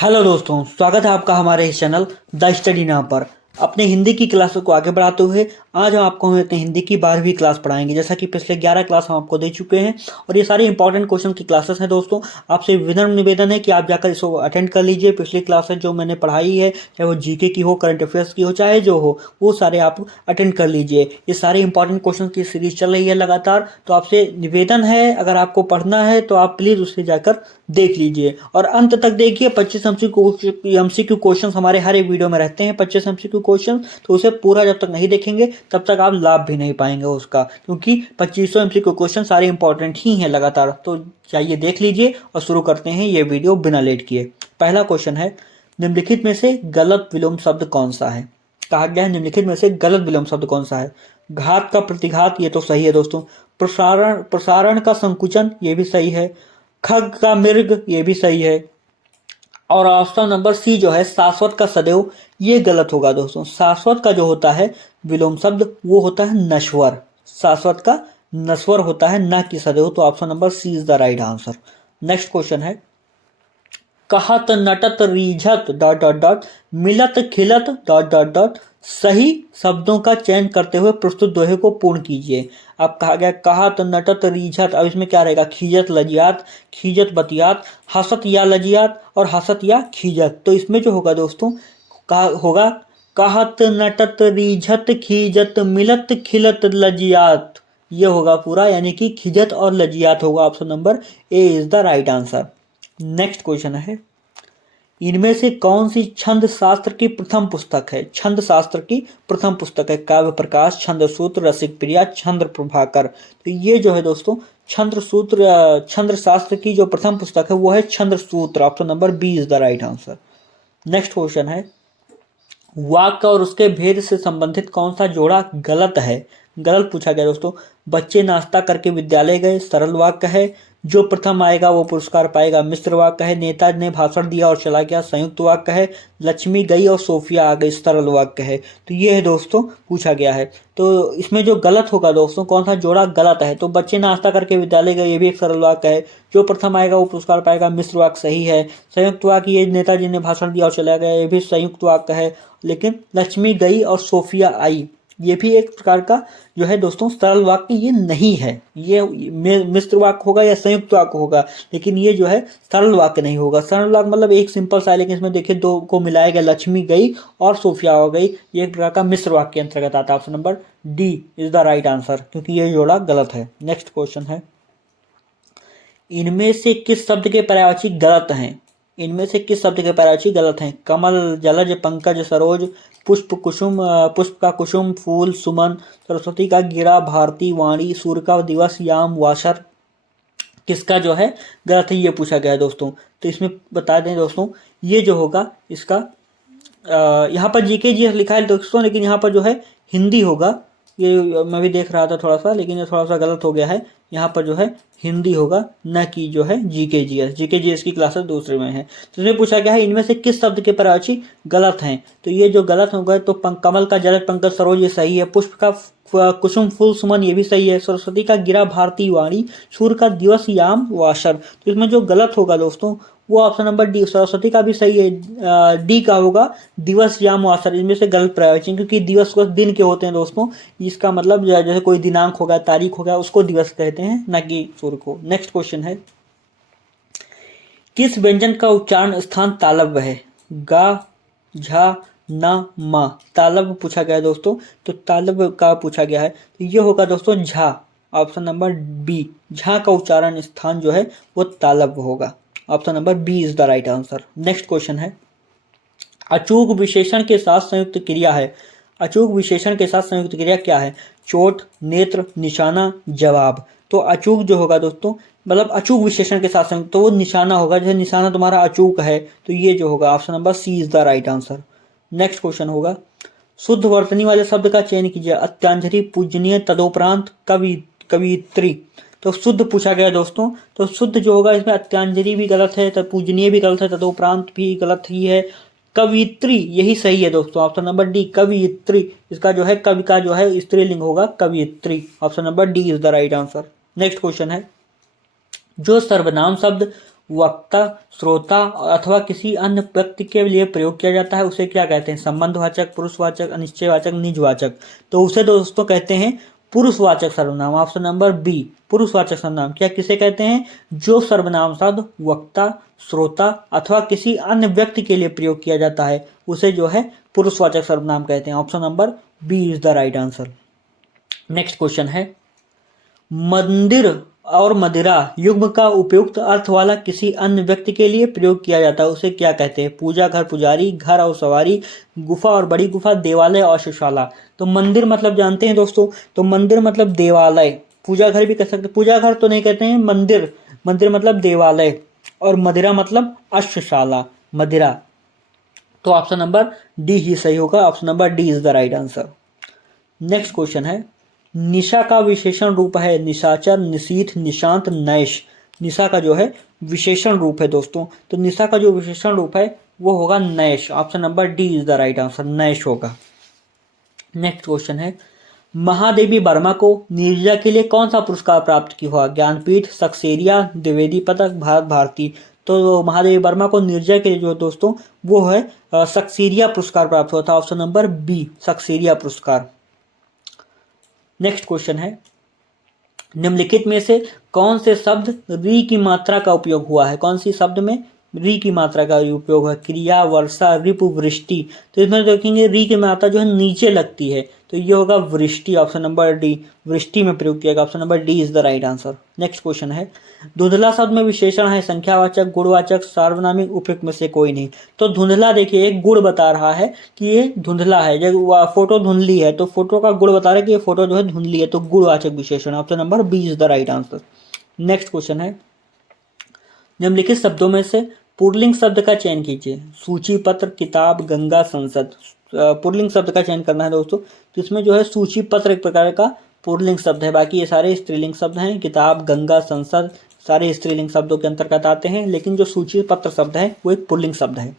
Hello दोस्तों, स्वागत है आपका हमारे इस चैनल द स्टडी नाम पर। अपने हिंदी की क्लासों को आगे बढ़ाते हुए आज हम आपको अपने हिंदी की 12वीं क्लास पढ़ाएंगे। जैसा कि पिछले 11 क्लास हम आपको दे चुके हैं और ये सारे इंपॉर्टेंट क्वेश्चन की क्लासेस हैं। दोस्तों, आपसे विनम्र निवेदन है कि आप जाकर इसको अटेंड कर लीजिए। पिछली क्लासेस जो मैंने पढ़ाई है, चाहे वो जीके की हो, करंट अफेयर्स की हो, चाहे जो हो, वो सारे आप अटेंड कर लीजिए। ये सारे इंपॉर्टेंट क्वेश्चन की सीरीज चल रही है लगातार, तो आपसे निवेदन है, अगर आपको पढ़ना है तो आप प्लीज़ उसे जाकर देख लीजिए और अंत तक देखिए। 25 एमसीक्यू क्वेश्चन हमारे हर एक वीडियो में रहते हैं, 25 एमसीक्यू क्वेश्चन, तो उसे पूरा जब तक नहीं देखेंगे तब तक आप लाभ भी नहीं पाएंगे उसका, क्योंकि 2500 एमसीक्यू क्वेश्चन सारे इंपॉर्टेंट ही हैं लगातार। तो चाहिए देख लीजिए और शुरू करते हैं ये वीडियो बिना लेट किए। पहला क्वेश्चन है, निम्नलिखित में से गलत विलोम शब्द कौन सा है। कहा गया है निम्नलिखित में से गलत विलोम शब्द कौन सा है। घात का प्रतिघात, ये तो सही है दोस्तों। प्रसारण प्रसारण का संकुचन, ये भी सही है। खग का मृग, ये भी सही है। और ऑप्शन नंबर सी जो है, शाश्वत का सदैव, ये गलत होगा दोस्तों। शाश्वत का जो होता है विलोम शब्द वो होता है नश्वर। शाश्वत का नश्वर होता है, न कि सदैव। तो option number C is the right answer. Next question है, कहत नटत रीझत डॉट डॉट डॉट मिलत खिलत डॉट डॉट डॉट सही शब्दों का चयन करते हुए प्रस्तुत दोहे को पूर्ण कीजिए। अब कहा गया कहत नटत रीझत, अब इसमें क्या रहेगा, खीजत लजियात, खीजत बतियात, हसत या लजियात और हसत या खीजत। तो इसमें जो होगा दोस्तों, कहा होगा कहत नटत रीझत खीजत मिलत खिलत लजियात, ये होगा पूरा, यानी कि खिजत और लजियात होगा। Option number A is the right answer. Next question है, इनमें से कौन सी छंद शास्त्र की प्रथम पुस्तक है। छंद शास्त्र की प्रथम पुस्तक है काव्य प्रकाश, छंद सूत्र, रसिक प्रिया, छंद प्रभाकर। तो ये जो है दोस्तों, छंद शास्त्र की जो प्रथम पुस्तक है वो है छंद सूत्र। Option number B is the right answer. Next question है, वाक्य और उसके भेद से संबंधित कौन सा जोड़ा गलत है। गलत पूछा गया दोस्तों। बच्चे नाश्ता करके विद्यालय गए, सरल वाक्य है। जो प्रथम आएगा वो पुरस्कार पाएगा, मिश्र वाक्य है। नेता ने भाषण दिया और चला गया, संयुक्त वाक्य है। लक्ष्मी गई और सोफिया आ गई, सरल वाक्य है। तो ये है दोस्तों, पूछा गया है। तो इसमें जो गलत होगा दोस्तों, कौन सा जोड़ा गलत है, तो बच्चे नाश्ता करके विद्यालय गए, ये भी एक सरल वाक्य है। जो प्रथम आएगा वो पुरस्कार पाएगा, मिश्र वाक्य सही है। संयुक्त वाक्य, ये नेताजी ने भाषण दिया और चला गया, ये भी संयुक्त वाक्य है। लेकिन लक्ष्मी गई और सोफिया आई, ये भी एक प्रकार का जो है दोस्तों सरल वाक्य ये नहीं है। ये मिश्र वाक्य होगा या संयुक्त वाक्य होगा, लेकिन ये जो है सरल वाक्य नहीं होगा। सरल वाक्य मतलब एक सिंपल सा है, लेकिन इसमें देखिए दो को मिलाया गया, लक्ष्मी गई और सोफिया हो गई, ये एक प्रकार का मिश्र वाक्य के अंतर्गत आता है। Option number D is the right answer, क्योंकि ये जोड़ा गलत है। नेक्स्ट क्वेश्चन है, इनमें से किस शब्द के पर्यायवाची गलत हैं। इनमें से किस शब्द के पर्यायवाची गलत हैं। कमल, जलज, पंकज, सरोज, पुष्प, कुसुम, पुष्प का कुसुम, फूल, सुमन, सरस्वती का गिरा, भारती, वाणी, सूर्य का दिवस, याम, वासर, किसका जो है गलत है, ये पूछा गया है दोस्तों। तो इसमें बता दें दोस्तों, ये जो होगा इसका यहाँ पर जीके जी लिखा है दोस्तों, लेकिन यहाँ पर जो है हिंदी होगा। ये मैं भी देख रहा था थोड़ा सा, लेकिन ये थोड़ा सा गलत हो गया है। यहाँ पर जो है हिंदी होगा, न कि जो है जीके जीएस की क्लासेस दूसरे में है। तो इसमें पूछा गया है, इनमें से किस शब्द के पर्यायवाची गलत हैं। तो ये जो गलत होगा, तो कमल का जलज, पंकज, सरोज, ये सही है। पुष्प का कुसुम, फूल, सुमन, ये भी सही है। सरस्वती का गिरा, भारती, वाणी, सूर्य का दिवस, याम, वासर। तो इसमें जो गलत होगा दोस्तों, वो ऑप्शन नंबर डी, सरस्वती का भी सही है। डी का होगा दिवस, याम, वासर। इनमें से गलत पर्यायवाची, क्योंकि दिवस को दिन के होते हैं दोस्तों। इसका मतलब जैसे कोई दिनांक हो गया, तारीख हो गया, उसको दिवस कहते हैं, न कि सूर्य को। नेक्स्ट क्वेश्चन है, किस व्यंजन का उच्चारण स्थान तालव्य है। गा, झा, ना, मा। तालव्य पूछा गया है दोस्तों, तो तालव्य का पूछा गया है, तो ये होगा दोस्तों झा। ऑप्शन नंबर बी, झा का उच्चारण स्थान जो है वो तालव्य होगा। Option number B is the right answer. Next question है, अचूक विशेषण के साथ संयुक्त क्रिया है। अचूक विशेषण के साथ संयुक्त क्रिया क्या है। चोट, नेत्र, निशाना, जवाब। तो अचूक जो होगा दोस्तों, मतलब अचूक विशेषण के साथ संयुक्त, तो वो निशाना होगा। जैसे निशाना तुम्हारा अचूक है, तो ये जो होगा option number C is the right answer. Next question होगा, शुद्ध वर्तनी वाले शब्द का चयन कीजिए। अत्यांजलि, पूजनीय, तदोपरांत, कवियत्री। तो शुद्ध पूछा गया दोस्तों, तो शुद्ध जो होगा इसमें अत्यांजलि भी गलत है, पूजनीय भी गलत है, तदोपरांत भी गलत ही है। कवियत्री यही सही है दोस्तों। ऑप्शन नंबर डी, कवियत्री। इसका जो है कवि का जो है स्त्रीलिंग होगा कवियत्री। Option number D is the right answer. Next question है, जो सर्वनाम शब्द वक्ता, श्रोता अथवा किसी अन्य व्यक्ति के लिए प्रयोग किया जाता है उसे क्या कहते हैं? संबंधवाचक, पुरुषवाचक, अनिश्चयवाचक, निजवाचक। तो उसे दोस्तों कहते हैं पुरुषवाचक सर्वनाम। ऑप्शन नंबर बी, पुरुषवाचक सर्वनाम। क्या किसे कहते हैं? जो सर्वनाम शब्द वक्ता, श्रोता अथवा किसी अन्य व्यक्ति के लिए प्रयोग किया जाता है उसे जो है पुरुषवाचक सर्वनाम कहते हैं। Option number B is the right answer. Next question है, मंदिर और मदिरा युग्म का उपयुक्त अर्थ वाला किसी अन्य व्यक्ति के लिए प्रयोग किया जाता है उसे क्या कहते हैं? पूजा घर, पुजारी, घर और सवारी, गुफा और बड़ी गुफा, देवालय और शिवशाला। तो मंदिर मतलब जानते हैं दोस्तों, तो मंदिर मतलब देवालय, पूजा घर भी कह सकते, पूजा घर तो नहीं कहते हैं, मंदिर, मंदिर मतलब देवालय, और मदिरा मतलब अश्वशाला, मदिरा। तो ऑप्शन नंबर डी ही सही होगा। Option number D is the right answer. Next question है, निशा का विशेषण रूप है निशाचर, निशीथ, निशांत, नैश। निशा का जो है विशेषण रूप है दोस्तों, तो निशा का जो विशेषण रूप है वो होगा Nash. Option number D is the right answer, Nash होगा। नेक्स्ट क्वेश्चन है, महादेवी वर्मा को नीरजा के लिए कौन सा पुरस्कार प्राप्त हुआ? ज्ञानपीठ, सक्सेरिया, द्विवेदी पदक, भारत भारती। तो महादेवी वर्मा को नीरजा के लिए जो दोस्तों वो है सक्सेरिया पुरस्कार प्राप्त हुआ था। ऑप्शन नंबर बी, सक्सेरिया पुरस्कार। नेक्स्ट क्वेश्चन है, निम्नलिखित में से कौन से शब्द री की मात्रा का उपयोग हुआ है? कौन सी शब्द में री की मात्रा का उपयोग है? क्रिया, वर्षा, रिपु, वृष्टि। तो इसमें देखेंगे री की मात्रा जो है नीचे लगती है, तो ये होगा वृष्टि। ऑप्शन नंबर डी, वृष्टि में प्रयोग किया गया। Option number D is the right answer. Next question है, धुंधला शब्द में विशेषण है संख्यावाचक, गुणवाचक, सार्वनामिक, उपयुक्त में से कोई नहीं। तो धुंधला देखिए एक गुण बता रहा है कि ये धुंधला है, जब फोटो धुंधली है तो फोटो का गुण बता रहा है कि ये फोटो जो है धुंधली है, तो गुणवाचक विशेषण। Option number B is the right answer. Next question है, निम्नलिखित शब्दों में से पुल्लिंग शब्द का चयन कीजिए। सूची, पत्र, किताब, गंगा, संसद। पुल्लिंग शब्द का चयन करना है दोस्तों, तो इसमें जो है सूची पत्र एक प्रकार का पुल्लिंग शब्द है, बाकी ये सारे स्त्रीलिंग शब्द हैं। किताब, गंगा, संसद सारे स्त्रीलिंग शब्दों के अंतर्गत आते हैं, लेकिन जो सूची पत्र शब्द है वो एक पुल्लिंग शब्द है।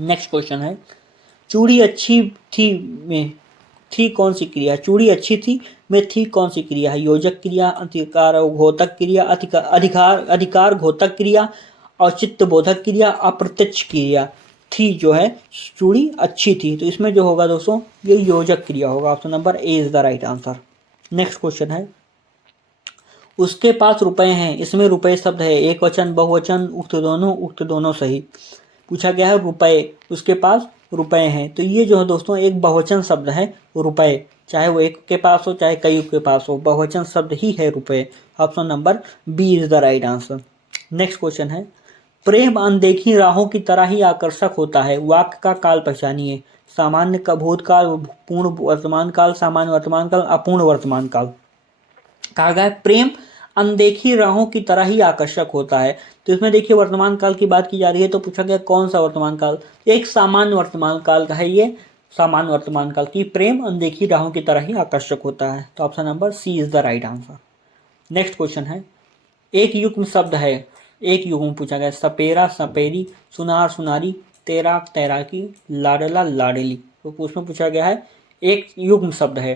नेक्स्ट क्वेश्चन है, चूड़ी अच्छी थी में थी कौन सी क्रिया? चूड़ी अच्छी थी में थी कौन सी क्रिया है? योजक क्रिया, अधिकार घोतक क्रिया, अधिकार घोतक क्रिया, औचित्य बोधक क्रिया, अप्रत्यक्ष क्रिया। थी जो है चूड़ी अच्छी थी, तो इसमें जो होगा दोस्तों ये योजक क्रिया होगा। Option number A is the right answer. Next question है, उसके पास रुपए हैं, इसमें रुपए शब्द है एक वचन, बहुवचन, उक्त दोनों सही। पूछा गया है रुपए, उसके पास रुपए हैं, तो ये जो है दोस्तों एक बहुवचन शब्द है रुपए, चाहे वो एक के पास हो चाहे कई के पास हो, बहुवचन शब्द ही है रुपए। Option number B is the right answer. Next question है, प्रेम अनदेखी राहों की तरह ही आकर्षक होता है, वाक्य का काल पहचानिए। सामान्य का भूतकाल, पूर्ण वर्तमान काल, सामान्य वर्तमान काल, अपूर्ण वर्तमान काल। कहा गया है प्रेम अनदेखी राहों की तरह ही आकर्षक होता है, तो इसमें देखिए वर्तमान काल की बात की जा रही है, तो पूछा गया कौन सा वर्तमान काल? एक सामान्य वर्तमान काल का है ये, सामान्य वर्तमान काल की प्रेम अनदेखी राहों की तरह ही आकर्षक होता है, तो option number C is the right answer. Next question है, एक युग्म शब्द है, एक युग्म पूछा गया, सपेरा, सपेरी, सुनार, सुनारी, तैराक, तैराकी, लाडला, लाडली। तो उसमें पूछा गया है एक युग्म शब्द है,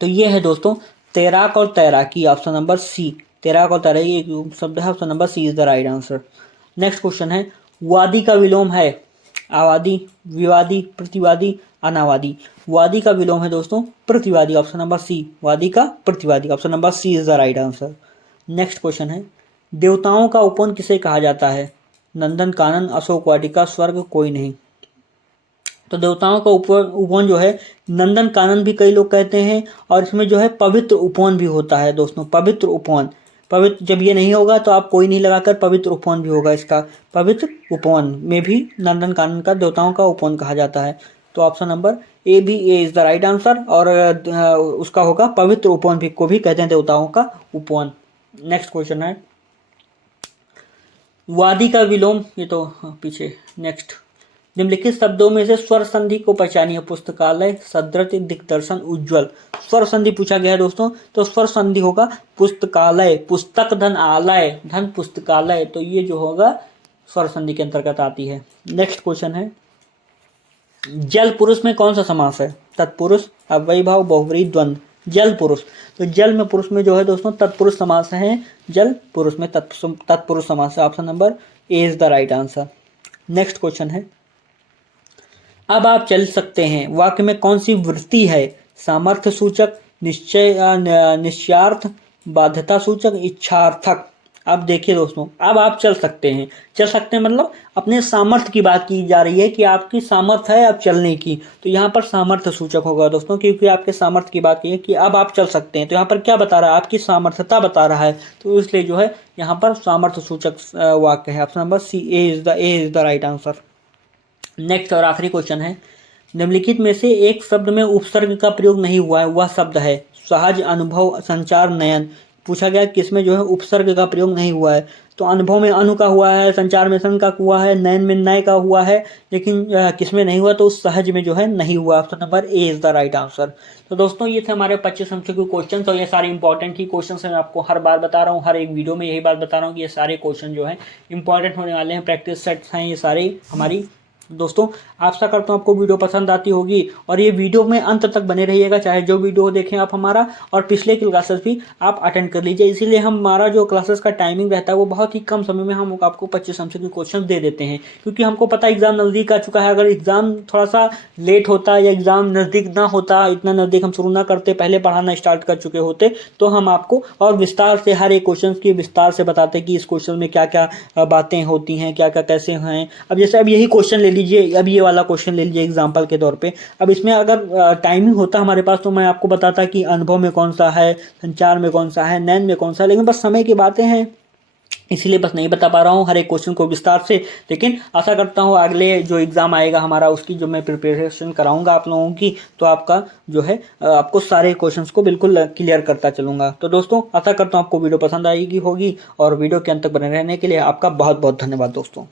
तो ये है दोस्तों तैराक और तैराकी। ऑप्शन नंबर सी, तैराक और तैराकी एक युग्म शब्द है। Option number C is the right answer. Next question है, वादी का विलोम है आवादी, विवादी, प्रतिवादी, अनावादी। वादी का विलोम है दोस्तों प्रतिवादी। ऑप्शन नंबर सी, वादी का प्रतिवादी। Option number C is the right answer. Next question है, देवताओं का उपवन किसे कहा जाता है? नंदन कानन, अशोक वाटिका, स्वर्ग, कोई नहीं। तो देवताओं का उपवन जो है नंदन कानन भी कई लोग कहते हैं, और इसमें जो है पवित्र उपवन भी होता है दोस्तों, पवित्र उपवन। पवित्र जब ये नहीं होगा तो आप कोई नहीं लगाकर पवित्र उपवन भी होगा इसका, पवित्र उपवन में भी नंदन कानन का देवताओं का उपवन कहा जाता है। तो ऑप्शन नंबर ए भी ए इज द राइट आंसर, और उसका होगा पवित्र उपवन भी को भी कहते हैं देवताओं का उपवन। नेक्स्ट क्वेश्चन है, वादी का विलोम, ये तो पीछे। नेक्स्ट, निम्नलिखित शब्दों में से स्वर संधि को पहचानिए। पुस्तकालय, सदृत, दिग्दर्शन, उज्ज्वल। स्वर संधि पूछा गया है दोस्तों, तो स्वर संधि होगा पुस्तकालय, पुस्तक धन आलय, धन पुस्तकालय, तो ये जो होगा स्वर संधि के अंतर्गत आती है। नेक्स्ट क्वेश्चन है, जल पुरुष में कौन सा समास है? तत्पुरुष, अव्ययीभाव, बहुव्रीहि, द्वंद्व। जल पुरुष। तो जल में पुरुष में जो है दोस्तों तत्पुरुष समास है, जल पुरुष में तत्पुरुष समास है। Option number A is the right answer. Next question है, अब आप चल सकते हैं वाक्य में कौन सी वृत्ति है? सामर्थ्य सूचक, निश्चयार्थ, बाध्यता सूचक, इच्छार्थक। अब देखिए दोस्तों, अब आप चल सकते हैं, चल सकते हैं मतलब अपने सामर्थ्य की बात की जा रही है कि आपकी सामर्थ्य है अब चलने की, तो यहाँ पर सामर्थ्य सूचक होगा दोस्तों, क्योंकि आपके सामर्थ्य की बात की है कि अब आप चल सकते हैं। तो यहाँ पर क्या बता रहा है? आपकी सामर्थ्यता बता रहा है, तो इसलिए जो है यहाँ पर सामर्थ्य सूचक वाक्य है। Option number C A is the right answer. Next और आखिरी क्वेश्चन है, निम्नलिखित में से एक शब्द में उपसर्ग का प्रयोग नहीं हुआ है, वह शब्द है सहज, अनुभव, संचार, नयन। पूछा गया किसमें जो है उपसर्ग का प्रयोग नहीं हुआ है, तो अनुभव में अनु का हुआ है, संचार में सन का हुआ है, नयन में नय का हुआ है, लेकिन किसमें नहीं हुआ? तो सहज में जो है नहीं हुआ। Option number A is the right answer. तो दोस्तों ये थे हमारे 25 MCQ क्वेश्चन। तो ये सारे इंपॉर्टेंट ही क्वेश्चन है, मैं आपको हर बार बता रहा हूँ, हर एक वीडियो में यही बात बता रहा हूँ कि ये सारे क्वेश्चन जो है इंपॉर्टेंट होने वाले हैं, प्रैक्टिस सेट्स हैं ये सारे हमारी। दोस्तों आशा करता हूँ आपको वीडियो पसंद आती होगी, और ये वीडियो में अंत तक बने रहिएगा, चाहे जो वीडियो देखें आप हमारा, और पिछले की क्लासेस भी आप अटेंड कर लीजिए। इसीलिए हमारा जो क्लासेस का टाइमिंग रहता है वो बहुत ही कम समय में हम आपको 25 MCQ क्वेश्चन दे देते हैं, क्योंकि हमको पता है एग्जाम नज़दीक आ चुका है। अगर एग्जाम थोड़ा सा लेट होता या एग्जाम नज़दीक ना होता, इतना नज़दीक हम शुरू ना करते, पहले पढ़ाना स्टार्ट कर चुके होते, तो हम आपको और विस्तार से हर एक क्वेश्चन की विस्तार से बताते कि इस क्वेश्चन में क्या क्या बातें होती हैं, क्या क्या कैसे हैं। अब जैसे अब यही क्वेश्चन ले लीजिए, अब ये वाला क्वेश्चन ले लीजिए एग्जांपल के तौर पे। अब इसमें अगर टाइमिंग होता हमारे पास तो मैं आपको बताता कि अनुभव में कौन सा है, संचार में कौन सा है, नयन में कौन सा है, लेकिन बस समय की बातें हैं, इसीलिए बस नहीं बता पा रहा हूँ हर एक क्वेश्चन को विस्तार से। लेकिन आशा करता हूँ अगले जो एग्जाम आएगा हमारा, उसकी जो मैं प्रिपरेशन कराऊंगा आप लोगों की, तो आपका जो है आपको सारे क्वेश्चंस को बिल्कुल क्लियर करता चलूंगा। तो दोस्तों आशा करता हूँ आपको वीडियो पसंद आएगी होगी, और वीडियो के अंत तक बने रहने के लिए आपका बहुत बहुत धन्यवाद दोस्तों।